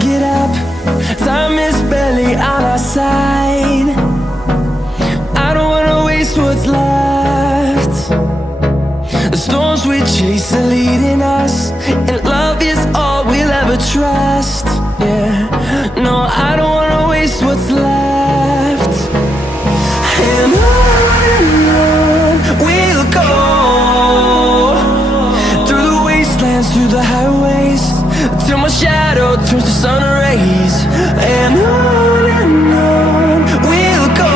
get up. Time is barely on our side. I don't wanna waste what's left. The storms we chase are leading us, and love is all we'll ever trust. Yeah, no, I don't wanna waste what's left. And on we'll go, through the wastelands, through the highways, till my shadow turns to sun rays. And on we'll go,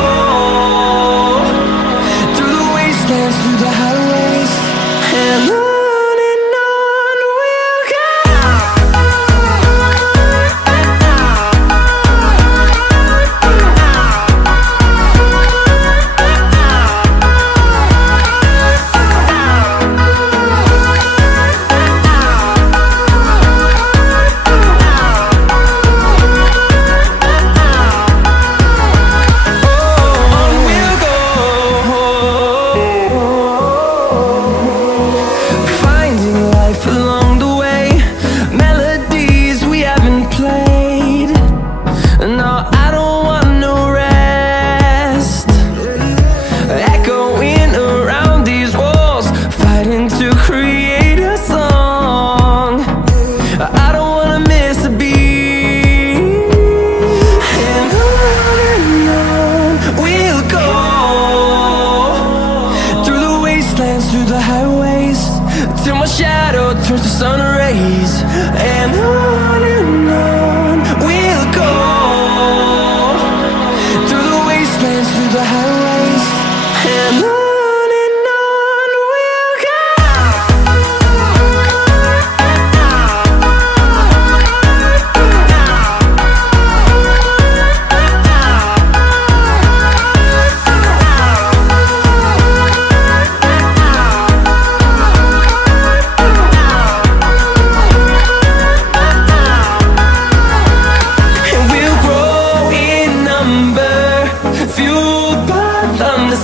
through the wastelands, through the highways, and on we'll go. Through the highways, till my shadow turns to sun rays. And on we'll go, through the wastelands, through the highways, and on we'll go.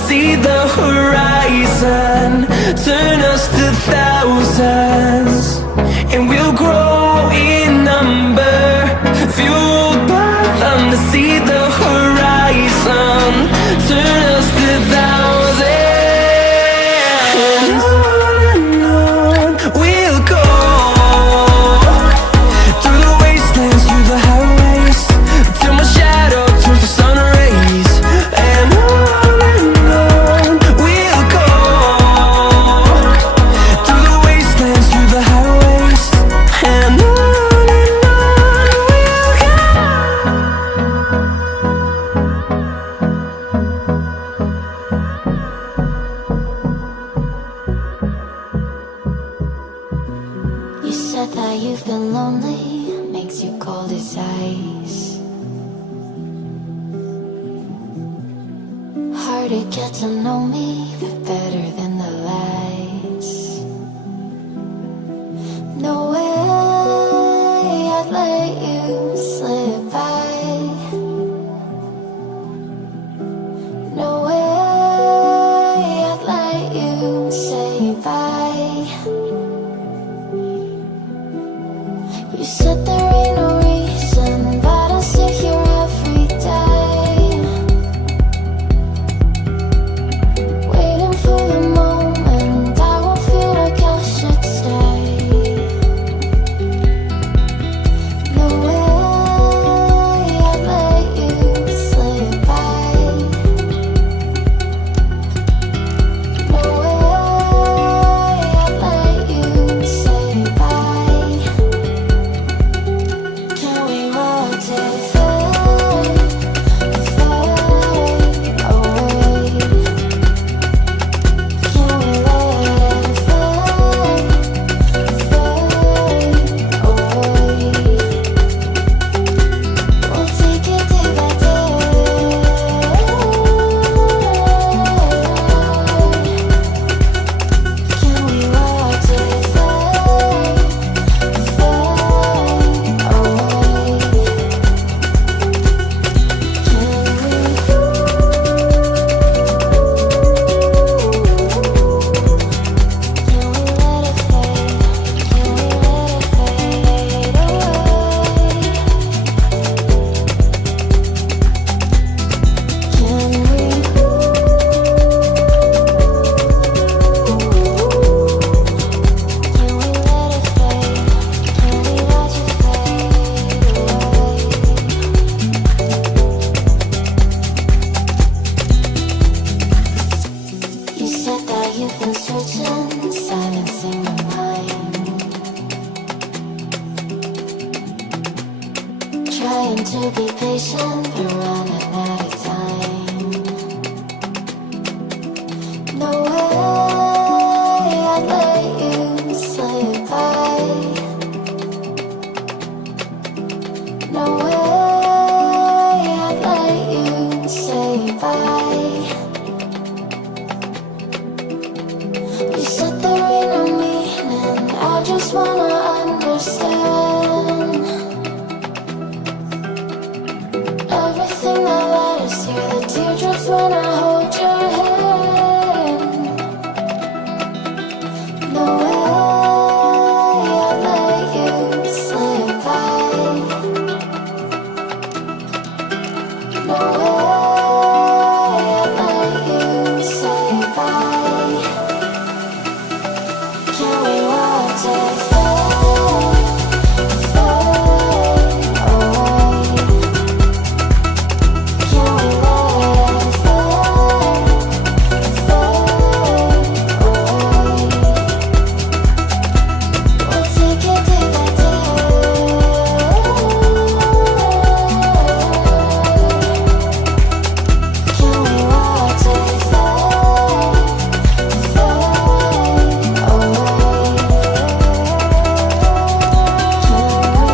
See the horizon, turn us to thousands, and we'll grow in number, fueled by them. To see the horizon, turn us to thousands, and on we'll go, through the wastelands, through the highways, till my shadow turns to sun rays. And you said that you've been lonely, makes you cold as ice. Hard to get to know me, but better than the lights. No way I'd let you slip by. No way I'd let you say bye. You said there ain't no reason, but I'll sit here every day, waiting for the moment. by. You set the rain on me, and I just wanna understand everything that led us here. The teardrops when I hold your hand. No way I'd let you slip by. No way.